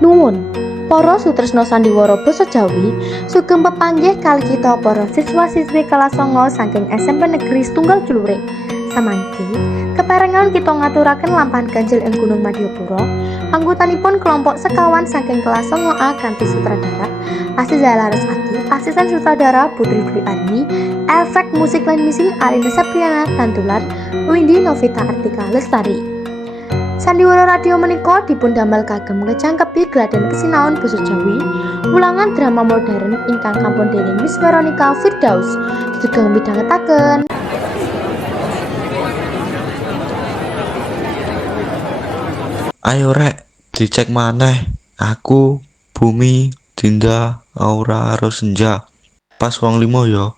Nuwun, para sutresna sandiwara basa Jawi, sugeng pepanggih kali kita para siswa-siswi kelas 9 saking SMP Negeri Setunggal Cluring. Samangke, keparengan kita ngaturaken lampahan ganjil ing Gunung Madyapura, anggotanipun kelompok sekawan saking kelas 9A kanthi sutradara Aziza Larasati, asisten sutradara Putri Dwi Arini, efek musik lan misi Alina Sapriana Tantulan, Windy Novita Artika Lestari. Sandiwara radio menika dipun damel kagem ngejangkepi gladhen kesinaon basa Jawi, ulangan drama modern ingkang kampun dening Miss Veronica Firdaus. Sugeng midhangetaken. Ayo rek, dicek maneh. Aku, Bumi, Dinda, Aura, Rosenja. Pas wong 5 ya.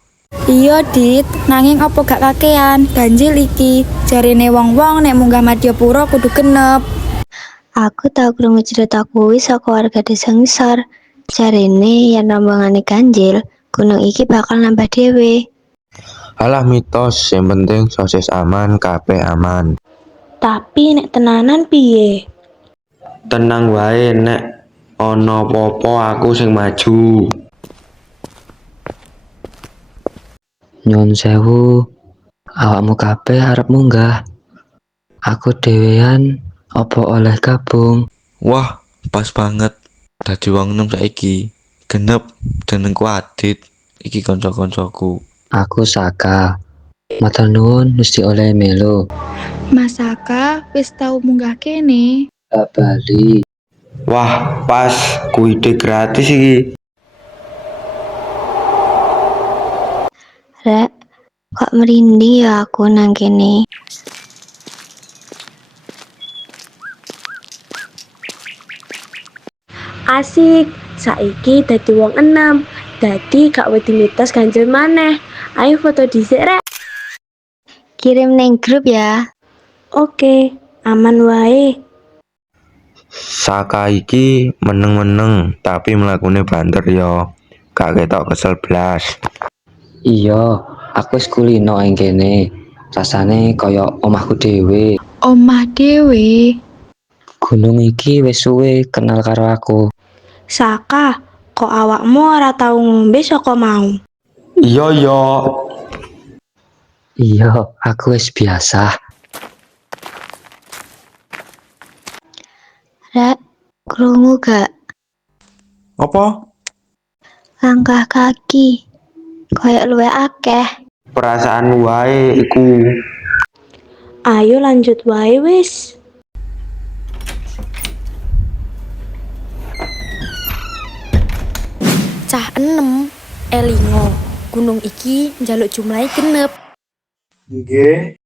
Iya Dit, nanging apa gak kakean ganjil iki. Jarine wong-wong nek munggah Madyapura kudu genep. Aku tau krungu cerita kuwi saka warga desa ngisor. Jarine yen rombongane ganjil, gunung iki bakal nambah dhewe. Alah mitos, yang penting sosis aman, kabeh aman. Tapi nek tenanan piye? Tenang wae nek ana apa-apa aku sing maju. Nyun sewu, awakmu kabeh arep munggah. Aku dhewean opo oleh gabung? Wah, pas banget. Dadi wong 6 saiki. Genep jenengku Adit. Iki kanca-kancaku. Aku Saka. Matur nuwun mesti oleh melu. Masaka wis tau munggah kene. Bali. Wah, pas kuide gratis iki. Rek, kok merinding ya aku nang kene. Asik, saiki dadi wong 6. Dadi gak wedi mitos ganjil maneh. Ayo foto dhisik rek. Kirim neng grup ya. Oke, aman wae. Saka iki meneng-meneng tapi mlakune banter ya. Gak ketok kesel blas. Iya, aku wis kulino ing kene. Rasane kaya omahku dhewe. Omah dhewe. Gunung iki wis suwe kenal karo aku. Saka, kok awakmu ora tau ngombe saka mau? Iya ya. Iya, aku wis biasa. Rek, krungu gak? Apa? Langkah kaki koyok luwe akeh. Perasaan wae iku. Ayo lanjut wae wis. Cah 6, elingo. Gunung iki njaluk jumlahe genep. Nggih.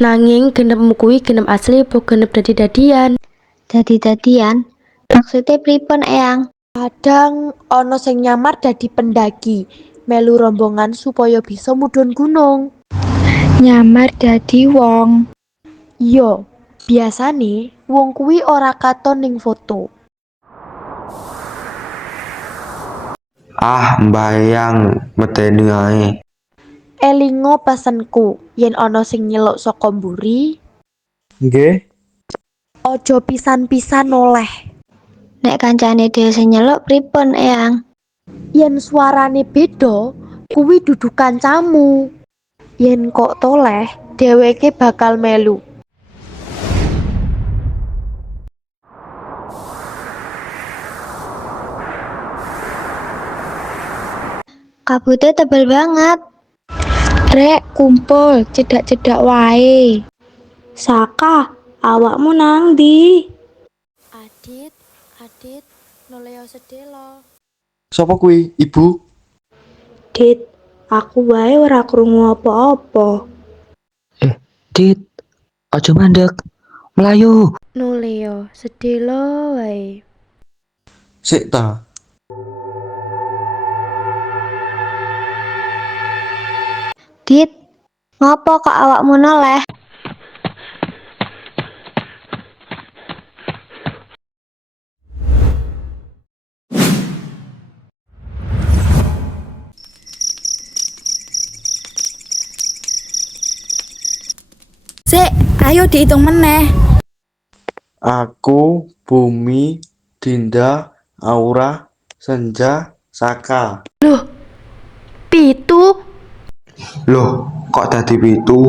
Nanging genepmu kuwi genep asli apa genep dadi-dadian? Dadi-dadian, maksudnya pripun eyang? Kadang ana sing nyamar dadi pendaki, melu rombongan supaya bisa mudhun gunung. Nyamar dadi wong. Iya, biasane wong kuwi ora katon ning foto. Ah, mbayang medeni ae. Elingo pesenku, yen ana sing nyeluk saka mburi, Nggih. aja pisan-pisan noleh. Nek kancane dhewe sing nyeluk pripun eyang? Yen suarane beda, kuwi dudu kancamu. Yen kok toleh, dheweke bakal melu. Kabutnya tebel banget. Rek, kumpul, cedak-cedak wae. Saka, awakmu nang ndi? Adit, noleo sedelo. Sopo kuwi? Ibu? Dit, aku wae ora krungu apa-apa. Dit, aja mandek. Melayu. Noleo sedelo wae. Sik ta. Dit, ngopo kok awakmu noleh? Sik, ayo dihitung meneh. Aku, Bumi, Dinda, Aura, Senja, Saka. Pitu. Loh, kok tadi pitu?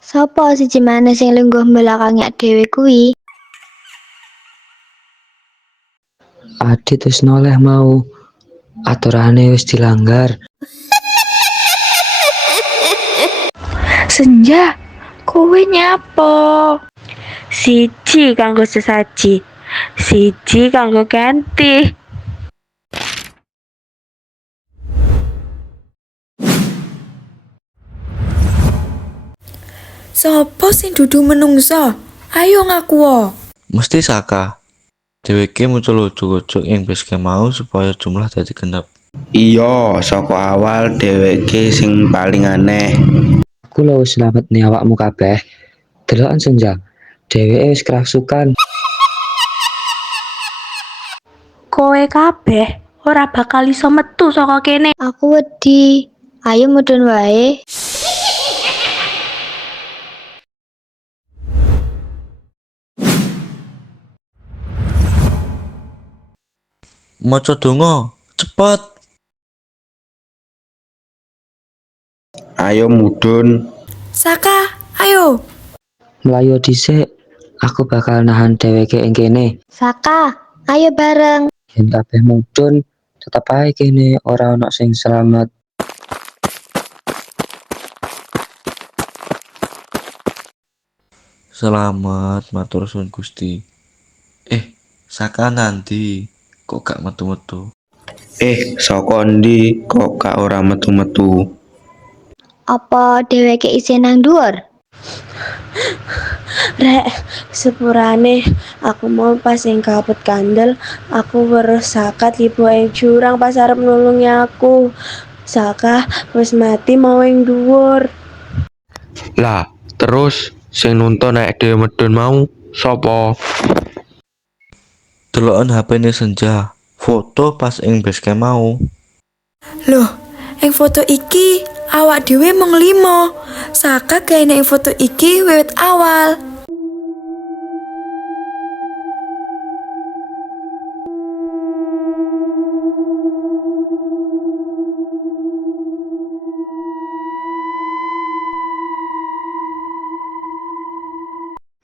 Sopo siji maneh sing lungguh belakangi dhewe kuwi? Adit wis noleh mau. Aturane wis dilanggar. Senja, kowe nyapo? Siji kanggo sesaji, siji kanggo ganti. Sopo sing dudu menungso? Ayo ngaku. Mesti Saka. Dheweke muncul ujug-ujug ing base camp mau supaya jumlah dadi genep. Iya, saka awal dheweke sing paling aneh. Aku lho wis slametne awakmu kabeh. Deloken Senja. Dheweke wis kerasukan. Kowe kabeh ora bakal iso metu saka kene. Aku wedi. Ayo mudhun wae. Maca donga, cepet. Ayo mudhun. Saka, ayo. Melayu dhisik. Aku bakal nahan dheweke ing kene. Saka, ayo bareng. Yen kabeh mudhun, tetep ae kene ora ana sing selamat. Selamat matur suwun Gusti. Saka nanti kok gak metu-metu. Saka ndi kok gak ora metu-metu? Apa dheweke isih nang dhuwur? Rek, sepurane aku mau pas ing kabut kandel, aku weruh Saka tiba ing jurang pas arep nulungi aku. Saka wis mati mau ing dhuwur. Lah, terus sing nuntun nek dhewe medun mau sapa? Deloken HP-ne Senja. Foto pas ing base camp mau. Loh, ing foto iki awak dhewe mung 5. Saka gaene ing foto iki wiwit awal.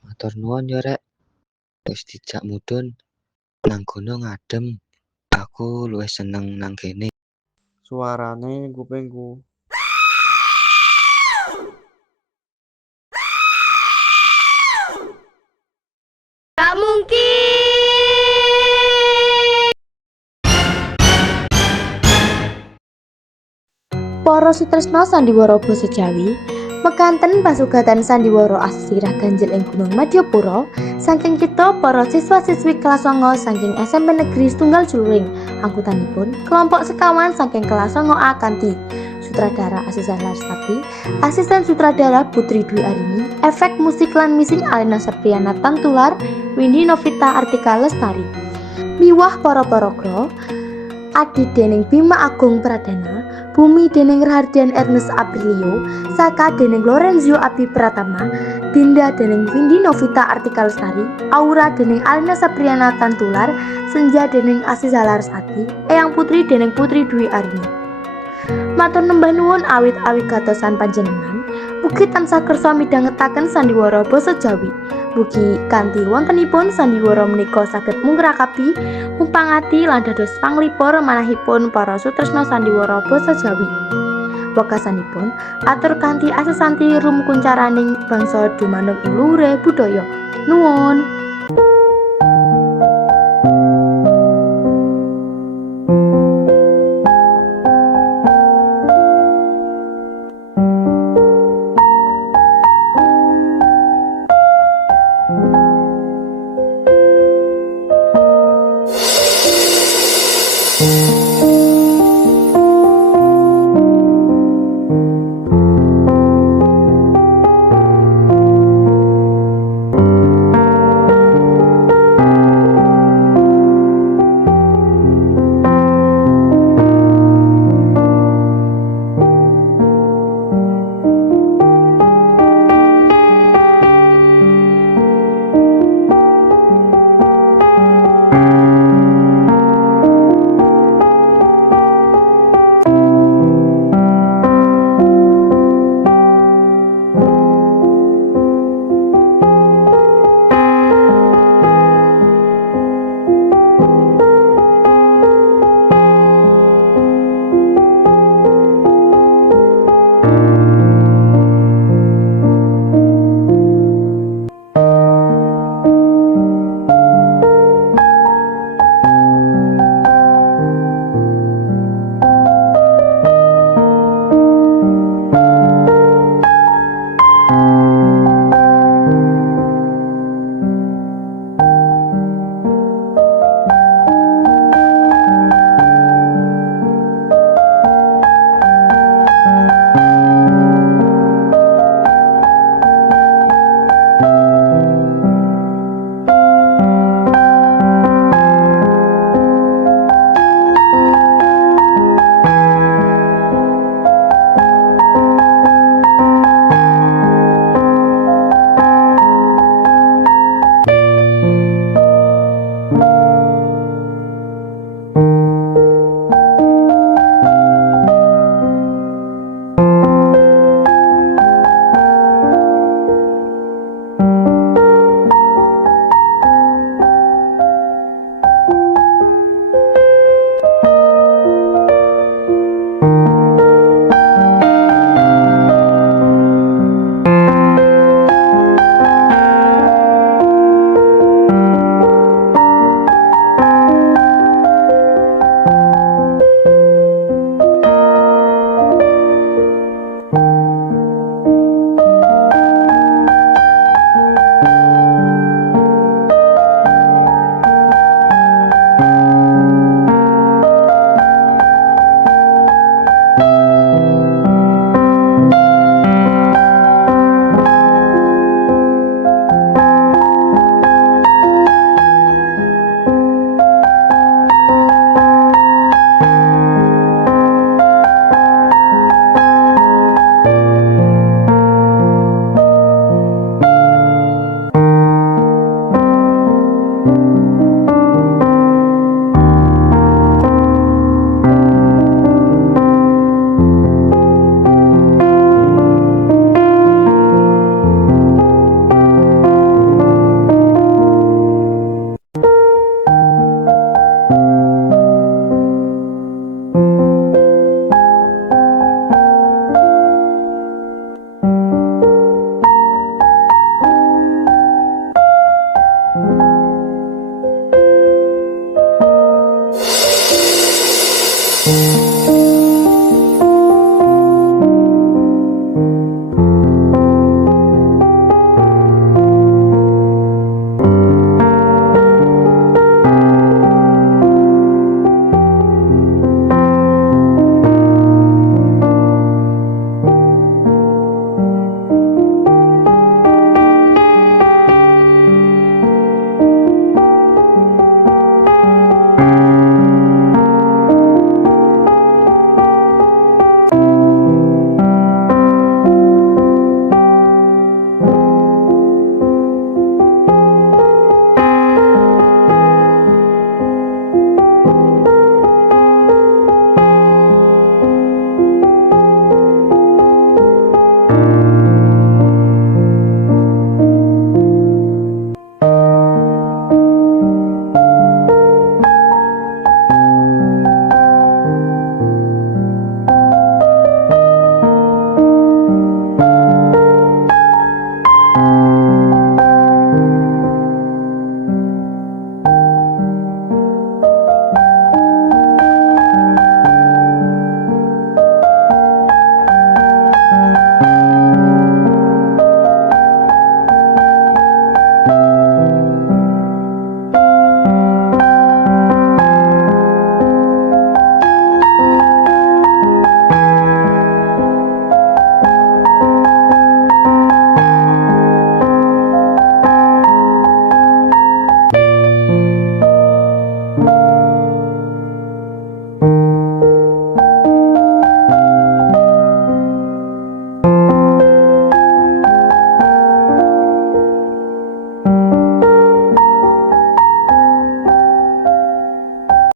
Matur nuwun ya rek. Wis dijak mudhun nang kono ngadem. Aku luwih seneng nang kene. Suarane kupingku. Gak mungkin. Para sutresna sandiwara basa Jawi mekanten pasugatan sandiwara asirah ganjil ing Gunung Madyapura saking kita para siswa-siswi kelas 9 saking SMP Negeri Tunggal Juluring. Angkutanipun kelompok sekawan saking kelas 9A kanthi sutradara Aziza Larsati, asisten sutradara Putri Dwi Arini, efek musik lan mixing Alina Septriana Tantular, Windy Novita Artika Lestari. Miwah para paragra Adi dening Bima Agung Pradana, Bumi dening Rahardian Ernest Aprilio, Saka dening Lorenzio Abi Pratama, Dinda dening Windy Novita Artika Lestari, Aura dening Alina Sapriana Tantular, Senja dening Aziza Larsati, Eyang Putri dening Putri Dwi Arini. Matur nembah nuwun awit-awit gatosan panjenengan, mugi tansah kersa midhangetaken sandiwara basa Jawi. Mugi kanthi wontenipun sandiwara menika saged mungrakapi, mumpangati lan dados panglipur manahipun para sutresna sandiwara basa Jawi. Wekasanipun atur kanthi asesanti rum kuncaraning bangsa dumanung ing luhure budaya. Nuwun.